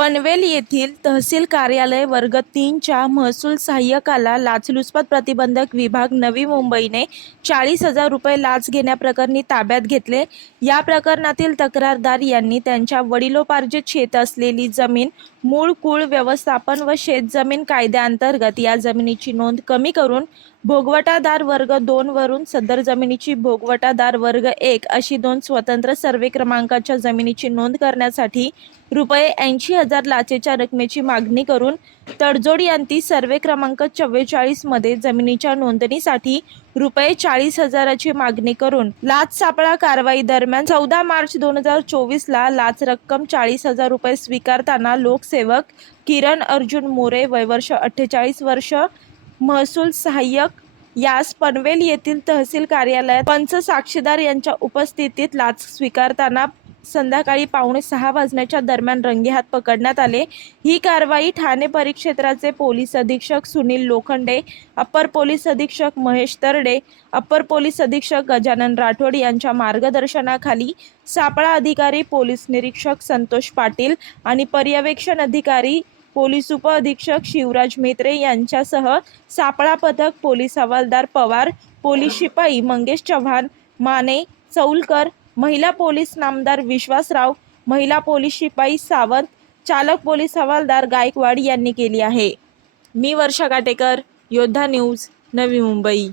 पनवेल येथील तहसील कार्यालय वर्ग तीनच्या महसूल सहाय्यकाला लाचलुचपत प्रतिबंधक विभाग नवी मुंबईने चाळीस हजार रुपये लाच घेण्याप्रकरणी ताब्यात घेतले. या प्रकरणातील तक्रारदार यांनी त्यांच्या वडिलोपार्जित शेत असलेली जमीन मूळ कुळ व्यवस्थापन व शेतजमीन कायद्याअंतर्गत या जमिनीची नोंद कमी करून भोगवटादार वर्ग दोन वरून सदर जमिनीची भोगवटादार वर्ग एक अशी दोन स्वतंत्र सर्वे क्रमांकाच्या जमिनीची नोंद करण्यासाठी रुपये ऐंशी हजार लाचेच्या रकमेची मागणी करून तडजोड यांती सर्वे क्रमांक चव्वेचाळीसमध्ये जमिनीच्या नोंदणीसाठी रुपये चाळीस हजाराची मागणी करून लाच सापळा कारवाई दरम्यान चौदा मार्च दोन हजार चोवीसला लाच रक्कम चाळीस हजार रुपये स्वीकारताना लोकसेवक किरण अर्जुन मोरे वयवर्ष अठ्ठेचाळीस वर्ष महसूल सहाय्यक यास पनवेल येथील तहसील कार्यालयात पंच साक्षीदार यांच्या उपस्थितीत लाच स्वीकारताना संध्याकाळी पावणे सहा वाजण्याच्या दरम्यान रंगेहात पकडण्यात आले. ही कारवाई ठाणे परिक्षेत्राचे पोलीस अधीक्षक सुनील लोखंडे अप्पर पोलीस अधीक्षक महेश तरडे अप्पर पोलीस अधीक्षक गजानन राठोड यांच्या मार्गदर्शनाखाली सापळा अधिकारी पोलीस निरीक्षक संतोष पाटील आणि पर्यवेक्षण अधिकारी पोलीस उप अधीक्षक शिवराज मेत्रे यांच्यासह सापळा पथक पोलीस हवालदार पवार पोलीस शिपाई मंगेश चव्हाण माने चौलकर महिला पोलीस नामदार विश्वासराव महिला पोलीस शिपाई सावंत चालक पोलीस हवालदार गायकवाड यांनी केली आहे. मी वर्षा काटेकर योद्धा न्यूज नवी मुंबई.